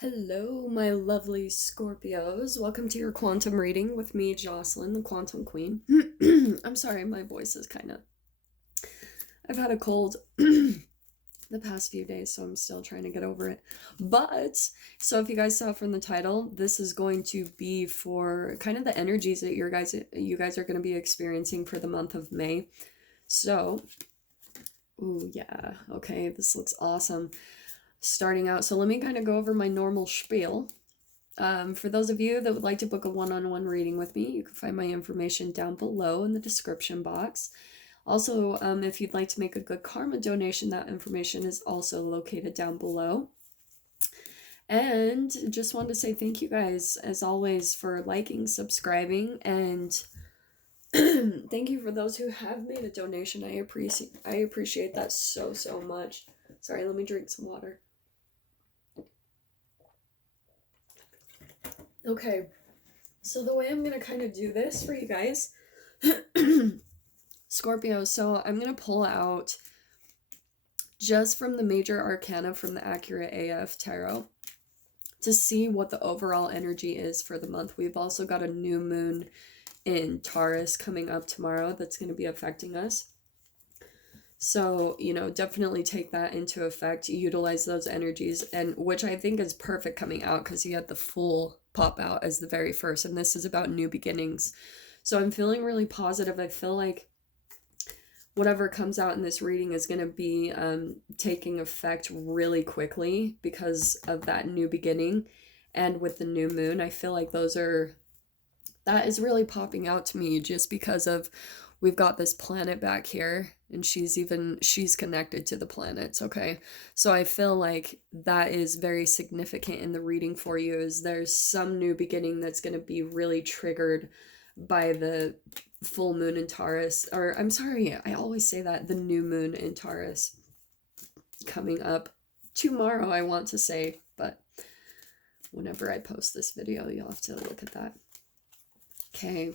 Hello, my lovely Scorpios. Welcome to your quantum reading with me, Jocelyn, the Quantum Queen. I'm sorry, my voice is I've had a cold the past few days, so I'm still trying to get over it. So if you guys saw from the title, this is going to be for kind of the energies that you guys are going to be experiencing for the month of May. So, ooh, yeah, okay, this looks awesome. Starting out, so let me kind of go over my normal spiel. For those of you that would like to book a one-on-one reading with me, you can find my information down below in the description box. Also, if you'd like to make a good karma donation, that information is also located down below. And just wanted to say thank you guys, as always, for liking, subscribing, and thank you for those who have made a donation. I appreciate that so much. Sorry, let me drink some water. Okay, so the way I'm going to kind of do this for you guys, Scorpio, so I'm going to pull out just from the major arcana from the Accurate AF Tarot to see what the overall energy is for the month. We've also got a new moon in Taurus coming up tomorrow that's going to be affecting us. So, definitely take that into effect, utilize those energies, and which I think is perfect coming out because you had the full pop out as the very first, and this is about new beginnings. So I'm feeling really positive. I feel like whatever comes out in this reading is going to be taking effect really quickly because of that new beginning. And with the new moon, I feel like that is really popping out to me just because of we've got this planet back here and she's connected to the planets. Okay, so I feel like that is very significant in the reading for you, is there's some new beginning that's going to be really triggered by the full moon in Taurus, or I'm sorry, I always say that, the new moon in Taurus coming up tomorrow, I want to say, but whenever I post this video, you'll have to look at that. Okay.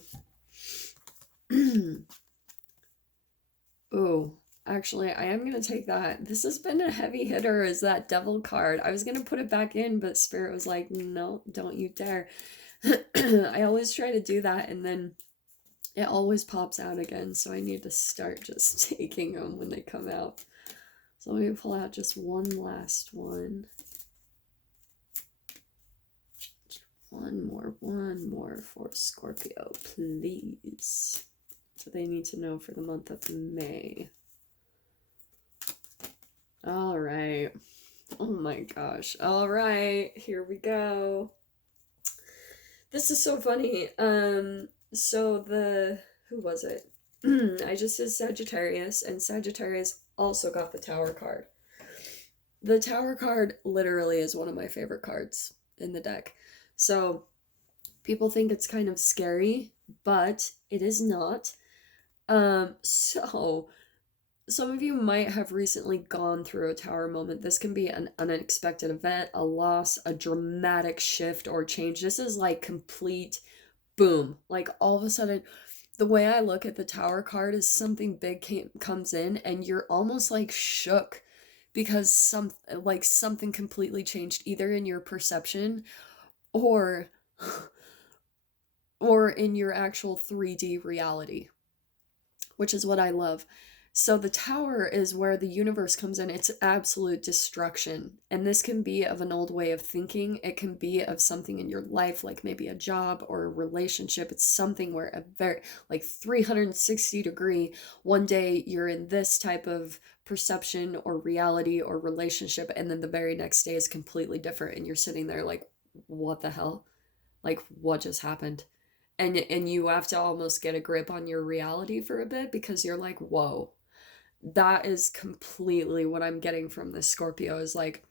Oh, actually, I am going to take that. This has been a heavy hitter, is that devil card. I was going to put it back in, but Spirit was like, no, don't you dare. I always try to do that, and then it always pops out again, so I need to start just taking them when they come out. So let me pull out just one last one. One more for Scorpio, please. So they need to know for the month of May. All right. Oh my gosh. All right, here we go. This is so funny. So who was it? I just did Sagittarius, and Sagittarius also got the Tower card. The Tower card literally is one of my favorite cards in the deck. So people think it's kind of scary, but it is not. So some of you might have recently gone through a Tower moment. This can be an unexpected event, a loss, a dramatic shift or change. This is like complete boom. Like all of a sudden, the way I look at the Tower card is something big comes in and you're almost like shook because something completely changed either in your perception or in your actual 3D reality, which is what I love. So the Tower is where the universe comes in. It's absolute destruction. And this can be of an old way of thinking. It can be of something in your life, like maybe a job or a relationship. It's something where a very, 360 degree, one day you're in this type of perception or reality or relationship, and then the very next day is completely different. And you're sitting there like, what the hell? Like, what just happened? And you have to almost get a grip on your reality for a bit because you're like, whoa. That is completely what I'm getting from this Scorpio, is like,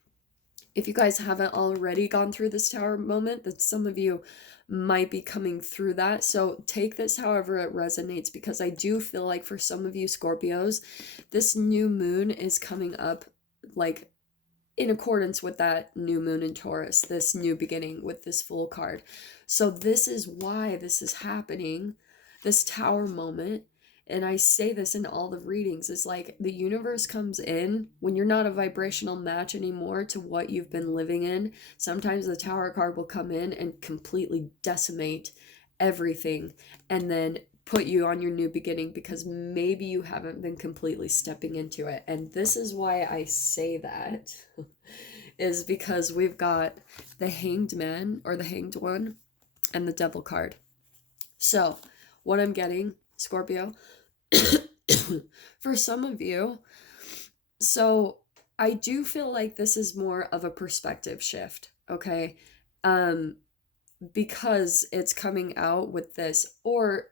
if you guys haven't already gone through this Tower moment, that some of you might be coming through that. So take this however it resonates, because I do feel like for some of you Scorpios, this new moon is coming up like in accordance with that new moon in Taurus, this new beginning with this Fool card. So this is why this is happening, this Tower moment. and I say this in all the readings, is like the universe comes in when you're not a vibrational match anymore to what you've been living in. Sometimes the Tower card will come in and completely decimate everything and then put you on your new beginning because maybe you haven't been completely stepping into it. And this is why I say that is because we've got the Hanged Man or the Hanged One and the Devil card. So what I'm getting, Scorpio, for some of you, so I do feel like this is more of a perspective shift, okay? Because it's coming out with this, or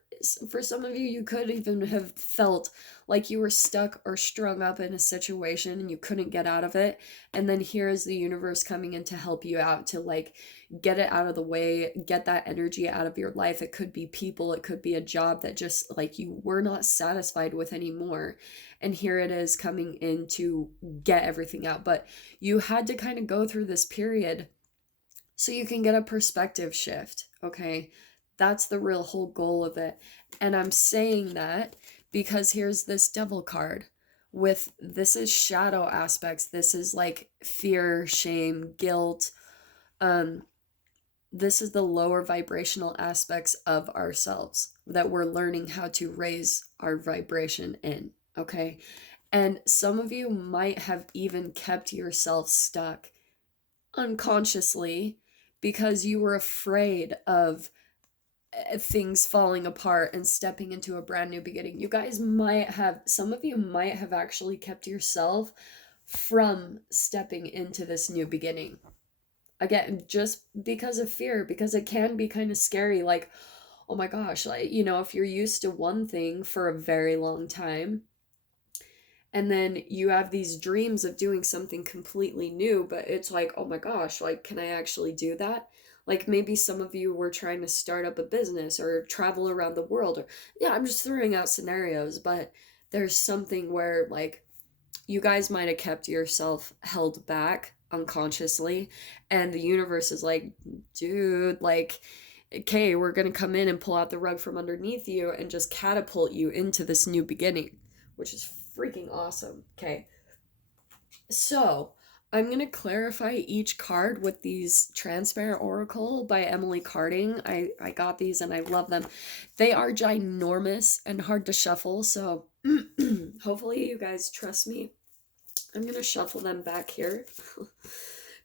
for some of you, you could even have felt like you were stuck or strung up in a situation and you couldn't get out of it, and then here is the universe coming in to help you out, to like get it out of the way, get that energy out of your life. It could be people, it could be a job that just like you were not satisfied with anymore, and here it is coming in to get everything out. But you had to kind of go through this period so you can get a perspective shift, okay? That's the real whole goal of it. And I'm saying that because here's this Devil card with, this is shadow aspects. This is like fear, shame, guilt. This is the lower vibrational aspects of ourselves that we're learning how to raise our vibration in, okay? And some of you might have even kept yourself stuck unconsciously because you were afraid of things falling apart and stepping into a brand new beginning. You guys might have, some of you might have actually kept yourself from stepping into this new beginning. Again, just because of fear, because it can be kind of scary. Like, oh my gosh, like, you know, if you're used to one thing for a very long time, and then you have these dreams of doing something completely new, but it's like, oh my gosh, like, can I actually do that? Like, maybe some of you were trying to start up a business or travel around the world, or yeah, I'm just throwing out scenarios, but there's something where like you guys might have kept yourself held back unconsciously, and the universe is like, dude, like, okay, we're gonna come in and pull out the rug from underneath you and just catapult you into this new beginning, which is freaking awesome. Okay, so I'm gonna clarify each card with these Transparent Oracle by Emily Carding. I got these and I love them. They are ginormous and hard to shuffle, so hopefully you guys trust me. I'm gonna shuffle them back here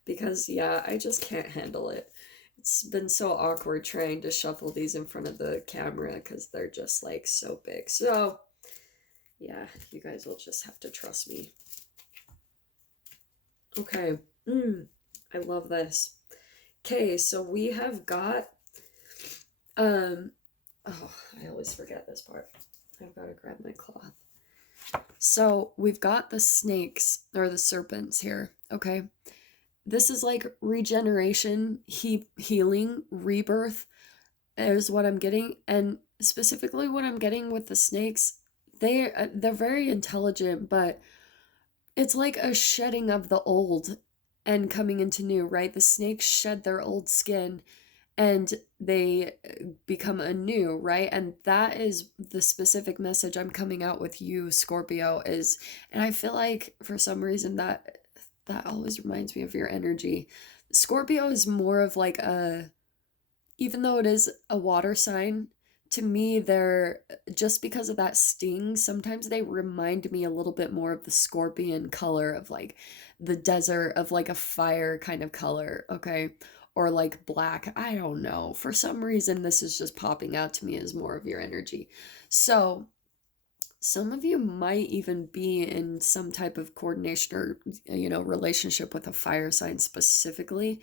because yeah, I just can't handle it. It's been so awkward trying to shuffle these in front of the camera because they're just like so big. So yeah, you guys will just have to trust me. Okay, I love this. Okay, so we have got, oh, I always forget this part. I've got to grab my cloth. So we've got the snakes, or the serpents here, okay? This is like regeneration, healing, rebirth is what I'm getting. And specifically what I'm getting with the snakes, they're very intelligent, but it's like a shedding of the old and coming into new, right? The snakes shed their old skin and they become anew, right? And that is the specific message I'm coming out with you, Scorpio, is, and I feel like for some reason that always reminds me of your energy. Scorpio is more of like a, even though it is a water sign, to me, they're, just because of that sting, sometimes they remind me a little bit more of the scorpion color of like the desert, of like a fire kind of color, okay? Or like black. I don't know. For some reason, this is just popping out to me as more of your energy. So some of you might even be in some type of coordination or, you know, relationship with a fire sign specifically.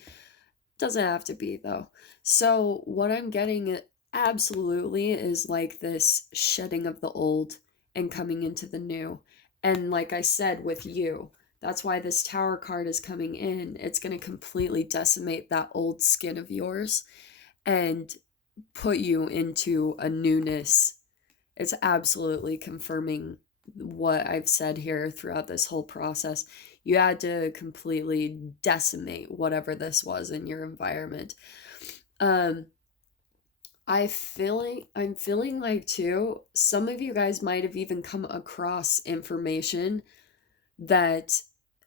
Doesn't have to be though. So what I'm getting absolutely is like this shedding of the old and coming into the new. And like I said with you, that's why this Tower card is coming in. It's going to completely decimate that old skin of yours and put you into a newness. It's absolutely confirming what I've said here throughout this whole process. You had to completely decimate whatever this was in your environment. I'm feeling like too, some of you guys might have even come across information that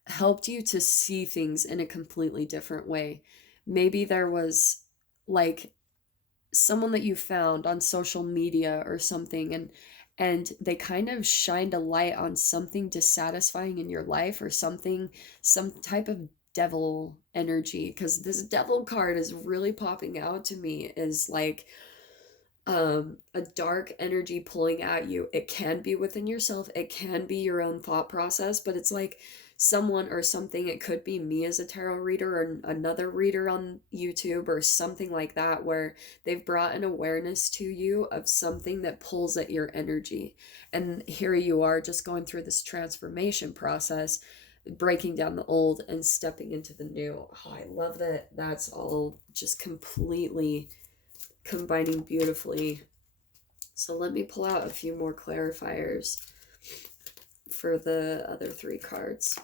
helped you to see things in a completely different way. Maybe there was like someone that you found on social media or something, and they kind of shined a light on something dissatisfying in your life, or something, some type of devil energy, because this devil card is really popping out to me, is like a dark energy pulling at you. It can be within yourself, it can be your own thought process, but it's like someone or something, it could be me as a tarot reader or another reader on YouTube or something like that, where they've brought an awareness to you of something that pulls at your energy. And here you are just going through this transformation process, breaking down the old and stepping into the new. Oh, I love that that's all just completely combining beautifully. So let me pull out a few more clarifiers for the other three cards.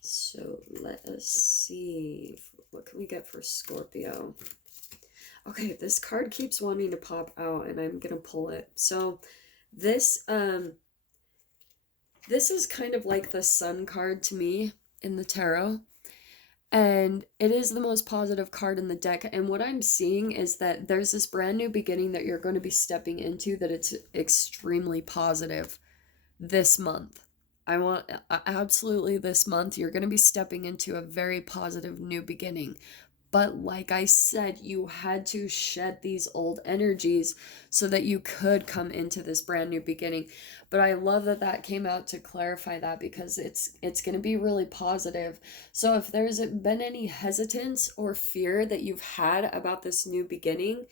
So let us see, what can we get for Scorpio? Okay, this card keeps wanting to pop out and I'm gonna pull it. So this is kind of like the Sun card to me in the tarot. And it is the most positive card in the deck. And what I'm seeing is that there's this brand new beginning that you're going to be stepping into, that it's extremely positive this month. I want absolutely this month, you're going to be stepping into a very positive new beginning. But like I said, you had to shed these old energies so that you could come into this brand new beginning. But I love that that came out to clarify that, because it's going to be really positive. So if there's been any hesitance or fear that you've had about this new beginning,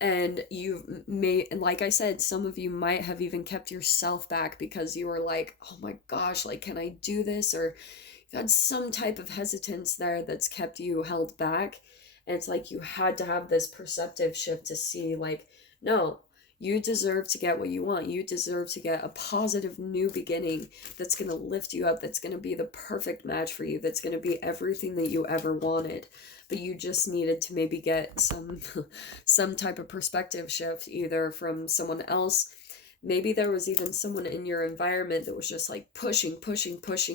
and you may, like I said, some of you might have even kept yourself back because you were like, oh my gosh, like, can I do this? Or you had some type of hesitance there that's kept you held back. And it's like you had to have this perceptive shift to see, like, no, you deserve to get what you want. You deserve to get a positive new beginning that's going to lift you up, that's going to be the perfect match for you, that's going to be everything that you ever wanted. But you just needed to maybe get some type of perspective shift, either from someone else. Maybe there was even someone in your environment that was just like pushing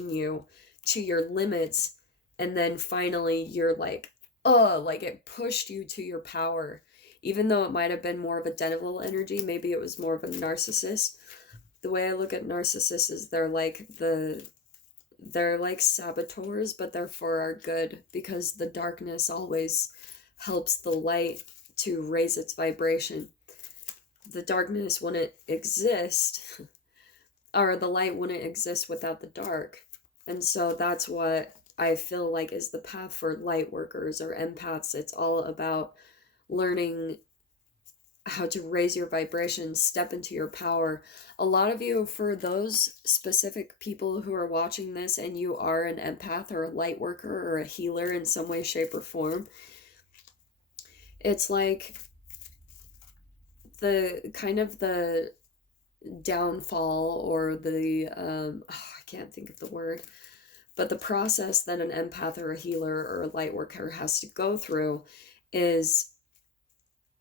you to your limits, and then finally you're like, oh, like it pushed you to your power. Even though it might have been more of a devil energy, maybe it was more of a narcissist. The way I look at narcissists is they're like saboteurs, but they're for our good, because the darkness always helps the light to raise its vibration. The darkness wouldn't exist, or the light wouldn't exist without the dark. And so that's what I feel like is the path for light workers or empaths. It's all about learning how to raise your vibration, step into your power. A lot of you, for those specific people who are watching this and you are an empath or a light worker or a healer in some way, shape, or form, it's like the kind of the downfall, or the I can't think of the word, but the process that an empath or a healer or a light worker has to go through is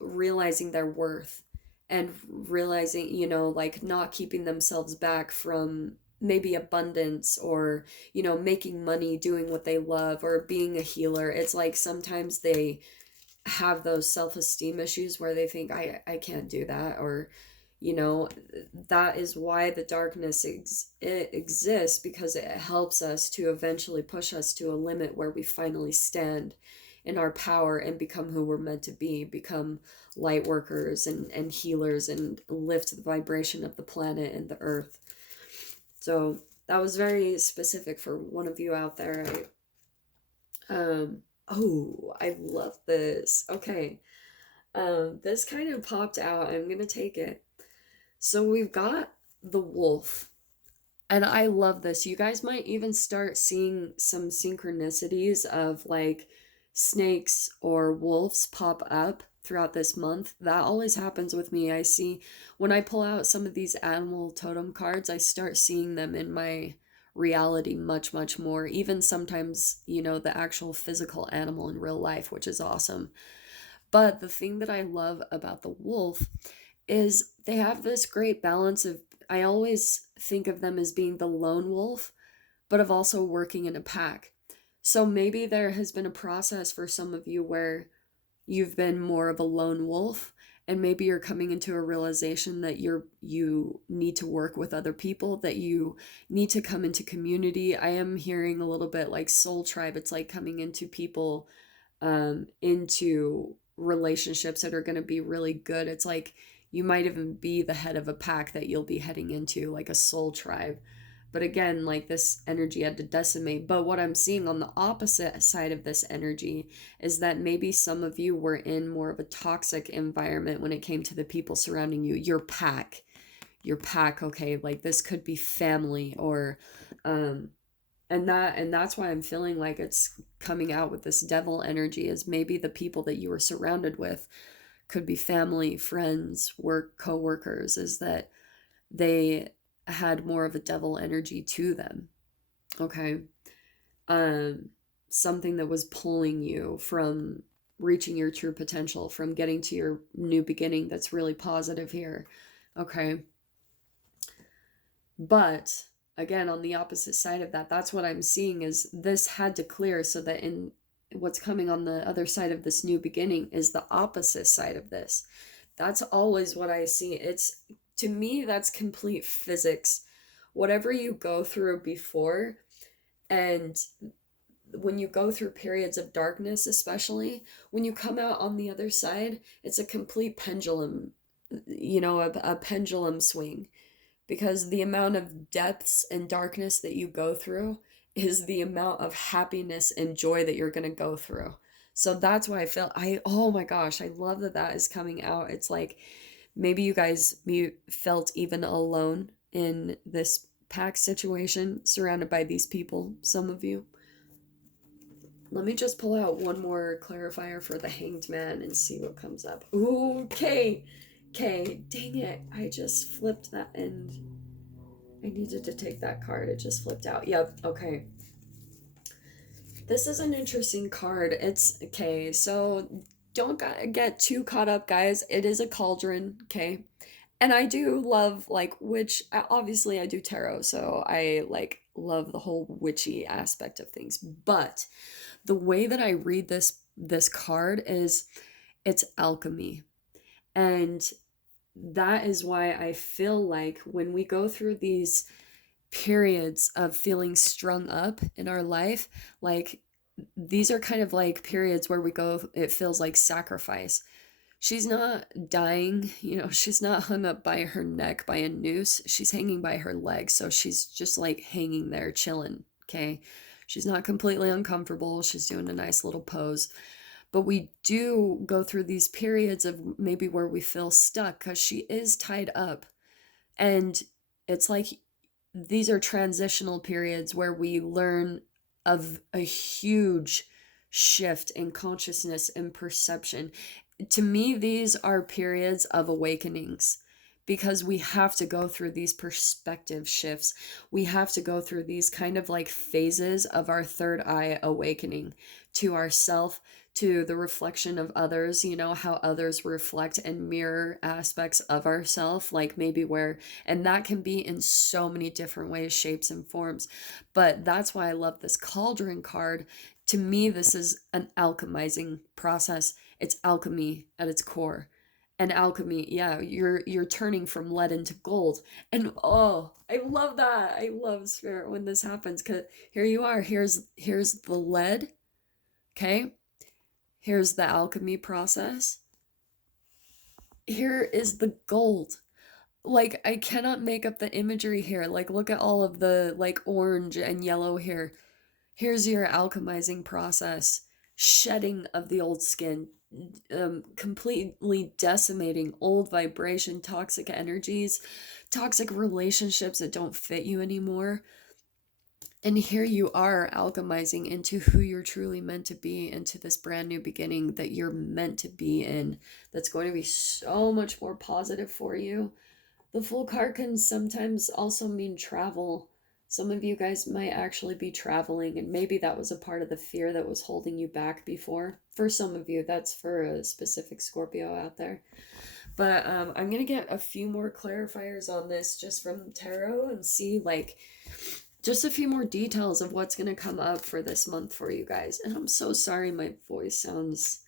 realizing their worth, and realizing, you know, like not keeping themselves back from maybe abundance, or, you know, making money doing what they love, or being a healer. It's like sometimes they have those self-esteem issues where they think, I can't do that, or, you know, that is why the darkness it exists, because it helps us to eventually push us to a limit where we finally stand in our power and become who we're meant to be, become light workers and healers, and lift the vibration of the planet and the earth. So that was very specific for one of you out there. Oh, I love this. Okay. This kind of popped out. I'm gonna take it. So we've got the wolf. And I love this. You guys might even start seeing some synchronicities of like snakes or wolves pop up throughout this month. That always happens with me. I see when I pull out some of these animal totem cards, I start seeing them in my reality much, much more. Even sometimes, you know, the actual physical animal in real life, which is awesome. But the thing that I love about the wolf is they have this great balance of, I always think of them as being the lone wolf, but of also working in a pack. So maybe there has been a process for some of you where you've been more of a lone wolf, and maybe you're coming into a realization that you need to work with other people, that you need to come into community. I am hearing a little bit like soul tribe. It's like coming into people, into relationships that are going to be really good. It's like you might even be the head of a pack that you'll be heading into, like a soul tribe. But again, like this energy had to decimate. But what I'm seeing on the opposite side of this energy is that maybe some of you were in more of a toxic environment when it came to the people surrounding you, your pack. Your pack, okay, like this could be family, or and that's why I'm feeling like it's coming out with this devil energy, is maybe the people that you were surrounded with could be family, friends, work, co-workers, is that they had more of a devil energy to them. Okay. um Something that was pulling you from reaching your true potential, from getting to your new beginning, that's really positive here. Okay. But again, on the opposite side of that, that's what I'm seeing, is this had to clear, so that in what's coming on the other side of this new beginning is the opposite side of this. That's always what I see. It's, to me, that's complete physics. Whatever you go through before, and when you go through periods of darkness, especially, when you come out on the other side, it's a complete pendulum, a pendulum swing, because the amount of depths and darkness that you go through is the amount of happiness and joy that you're going to go through. So that's why oh my gosh, I love that that is coming out. It's like maybe you felt even alone in this pack situation, surrounded by these people, some of you. Let me just pull out one more clarifier for the Hanged Man and see what comes up. Okay. Okay, dang it. I just flipped that, and I needed to take that card. It just flipped out. Yep, okay. This is an interesting card. It's okay, so don't get too caught up, guys. It is a cauldron, okay? And I do love, like, obviously I do tarot, so I like love the whole witchy aspect of things. But the way that I read this card is, it's alchemy. And that is why I feel like when we go through these periods of feeling strung up in our life, like these are kind of like periods where it feels like sacrifice. She's not dying, she's not hung up by her neck by a noose. She's hanging by her legs. So she's just like hanging there chilling. Okay. She's not completely uncomfortable. She's doing a nice little pose. But we do go through these periods of maybe where we feel stuck because she is tied up. And it's like these are transitional periods where we learn of a huge shift in consciousness and perception. To me, these are periods of awakenings, because we have to go through these perspective shifts. We have to go through these kind of like phases of our third eye awakening to ourself, to the reflection of others, how others reflect and mirror aspects of ourself, like maybe and that can be in so many different ways, shapes, and forms. But that's why I love this cauldron card. To me, this is an alchemizing process. It's alchemy at its core. And alchemy, yeah, you're turning from lead into gold. And oh, I love that. I love spirit when this happens, because here you are. Here's the lead. Okay? Here's the alchemy process. Here is the gold. Like, I cannot make up the imagery here. Like, look at all of the like orange and yellow here. Here's your alchemizing process. Shedding of the old skin, completely decimating old vibration, toxic energies, toxic relationships that don't fit you anymore. And here you are alchemizing into who you're truly meant to be, into this brand new beginning that you're meant to be in, that's going to be so much more positive for you. The Fool card can sometimes also mean travel. Some of you guys might actually be traveling, and maybe that was a part of the fear that was holding you back before. For some of you, that's for a specific Scorpio out there. But I'm going to get a few more clarifiers on this just from tarot and see, like, just a few more details of what's going to come up for this month for you guys. And I'm so sorry my voice sounds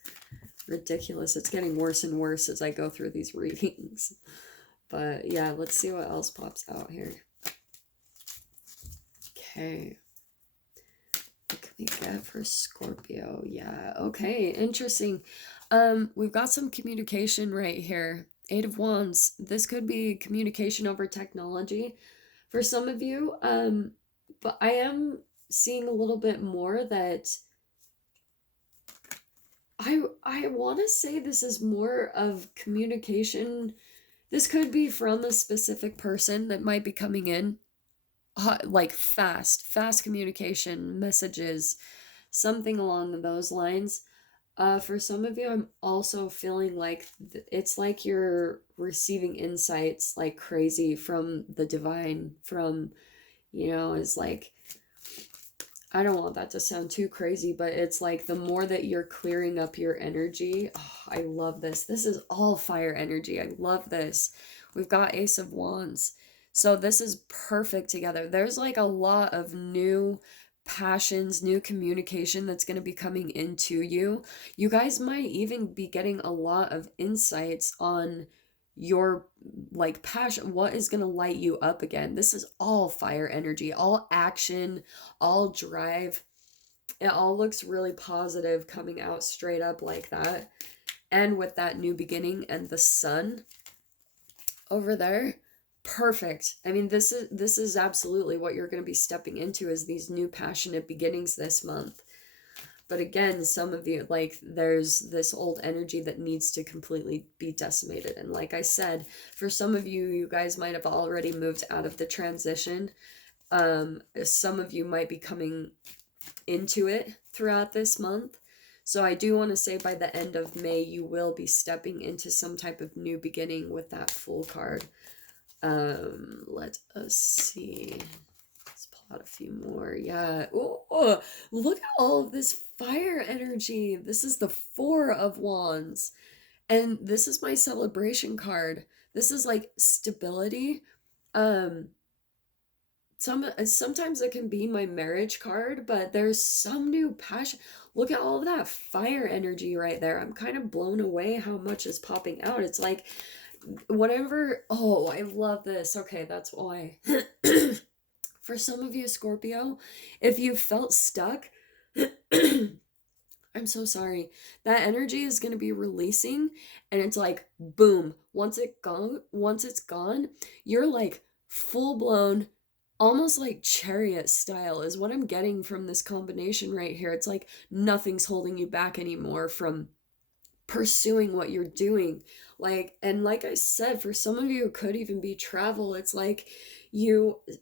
ridiculous. It's getting worse and worse as I go through these readings. But yeah, let's see what else pops out here. Okay. What can we get for Scorpio? Yeah, okay, interesting. We've got some communication right here. Eight of Wands. This could be communication over technology for some of you. But I am seeing a little bit more that I want to say this is more of communication. This could be from a specific person that might be coming in. Like fast communication, messages, something along those lines. For some of you, I'm also feeling like it's like you're receiving insights like crazy from the divine, from, it's like, I don't want that to sound too crazy, but it's like the more that you're clearing up your energy. Oh, I love this. This is all fire energy. I love this. We've got Ace of Wands. So this is perfect together. There's like a lot of new passions, new communication that's going to be coming into you. You guys might even be getting a lot of insights on your like passion, what is going to light you up again. This is all fire energy, all action, all drive. It all looks really positive coming out straight up like that. And with that new beginning and the sun over there, perfect. I mean, this is absolutely what you're going to be stepping into, is these new passionate beginnings this month. But again, some of you, like, there's this old energy that needs to completely be decimated. And like I said, for some of you, you guys might have already moved out of the transition. Some of you might be coming into it throughout this month. So I do want to say by the end of May, you will be stepping into some type of new beginning with that Fool card. Let us see. Let's pull out a few more. Yeah. Oh, look at all of this fire energy. This is the Four of Wands. And this is my celebration card. This is like stability. Sometimes it can be my marriage card, but there's some new passion. Look at all of that fire energy right there. I'm kind of blown away how much is popping out. It's like whatever. Oh, I love this. Okay, that's why. For some of you, Scorpio, if you felt stuck, I'm so sorry. That energy is going to be releasing, and it's like boom. Once it's gone, you're like full blown, almost like chariot style is what I'm getting from this combination right here. It's like nothing's holding you back anymore from pursuing what you're doing. And like I said, for some of you it could even be travel. It's like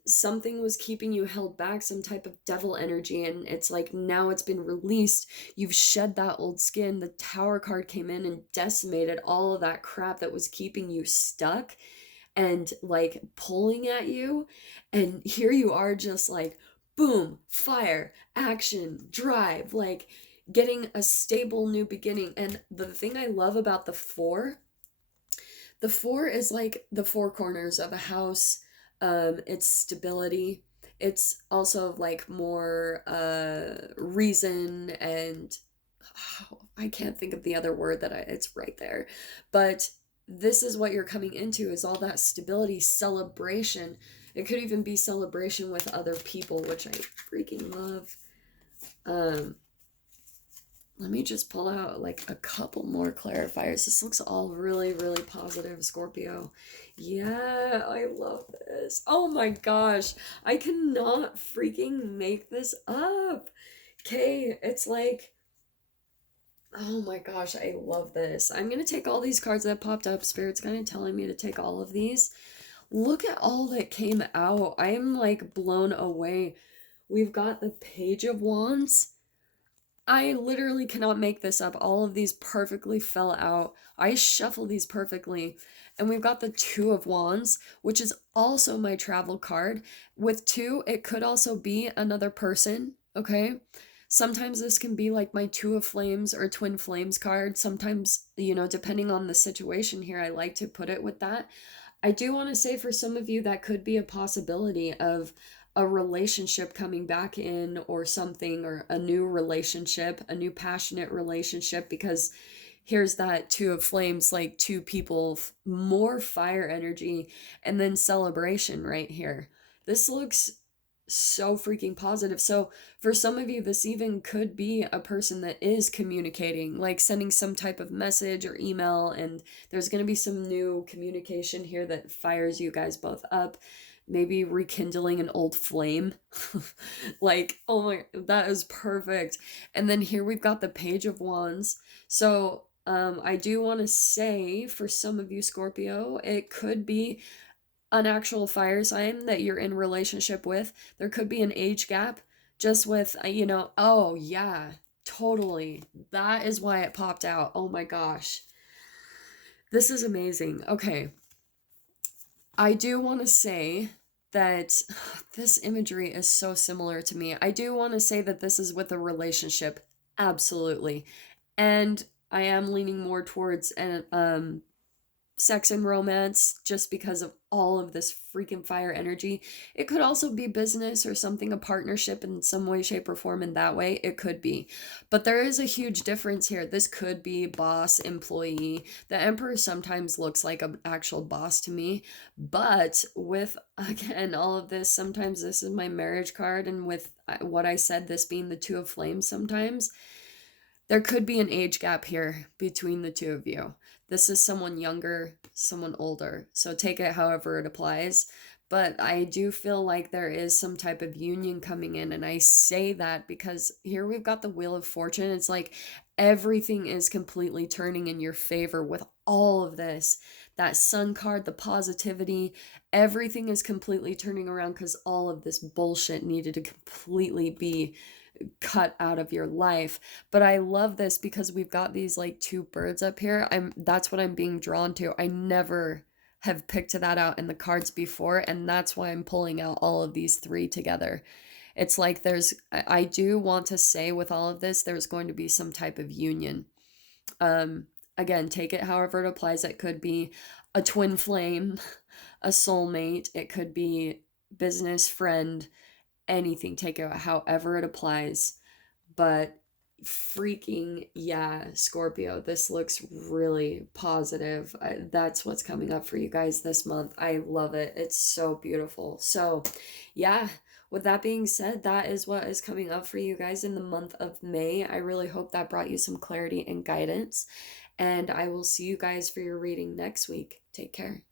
something was keeping you held back, some type of devil energy, and it's like now it's been released. You've shed that old skin. The Tower card came in and decimated all of that crap that was keeping you stuck and like pulling at you. And here you are, just like boom, fire, action, drive, like getting a stable new beginning. And the thing I love about the four is like the four corners of a house. It's stability. It's also like more reason, and I can't think of the other word it's right there. But this is what you're coming into, is all that stability, celebration. It could even be celebration with other people, which I freaking love. Let me just pull out like a couple more clarifiers. This looks all really, really positive, Scorpio. Yeah, I love this. Oh my gosh. I cannot freaking make this up. Okay, it's like, oh my gosh, I love this. I'm going to take all these cards that popped up. Spirit's kind of telling me to take all of these. Look at all that came out. I am like blown away. We've got the Page of Wands. I literally cannot make this up. All of these perfectly fell out. I shuffle these perfectly. And we've got the Two of Wands, which is also my travel card. With two, it could also be another person, okay? Sometimes this can be like my Two of Flames or Twin Flames card. Sometimes, you know, depending on the situation here, I like to put it with that. I do want to say for some of you, that could be a possibility of a relationship coming back in or something, or a new relationship, a new passionate relationship, because here's that Two of Flames, like two people, more fire energy, and then celebration right here. This looks so freaking positive. So for some of you, this even could be a person that is communicating, like sending some type of message or email, and there's going to be some new communication here that fires you guys both up. Maybe rekindling an old flame. Like, oh my, that is perfect. And then here we've got the Page of Wands. So I do want to say for some of you, Scorpio, it could be an actual fire sign that you're in relationship with. There could be an age gap just with, you know, oh yeah, totally. That is why it popped out. Oh my gosh. This is amazing. Okay. I do want to say that this imagery is so similar to me. I do want to say that this is with a relationship. Absolutely. And I am leaning more towards an sex and romance just because of all of this freaking fire energy. It could also be business or something, a partnership in some way, shape, or form in that way. It could be. But there is a huge difference here. This could be boss, employee. The Emperor sometimes looks like an actual boss to me. But with, again, all of this, sometimes this is my marriage card. And with what I said, this being the Two of Flames, sometimes there could be an age gap here between the two of you. This is someone younger, someone older. So take it however it applies. But I do feel like there is some type of union coming in. And I say that because here we've got the Wheel of Fortune. It's like everything is completely turning in your favor with all of this. That Sun card, the positivity, everything is completely turning around because all of this bullshit needed to completely be cut out of your life. But I love this because we've got these like two birds up here. That's what I'm being drawn to. I never have picked that out in the cards before, and that's why I'm pulling out all of these three together. It's like I do want to say with all of this, there's going to be some type of union. Again, take it however it applies. It could be a twin flame, a soulmate, it could be business friend, anything, take it however it applies. But freaking yeah, Scorpio, this looks really positive. That's what's coming up for you guys this month. I love it. It's so beautiful. So yeah, with that being said, that is what is coming up for you guys in the month of May. I really hope that brought you some clarity and guidance, and I will see you guys for your reading next week. Take care.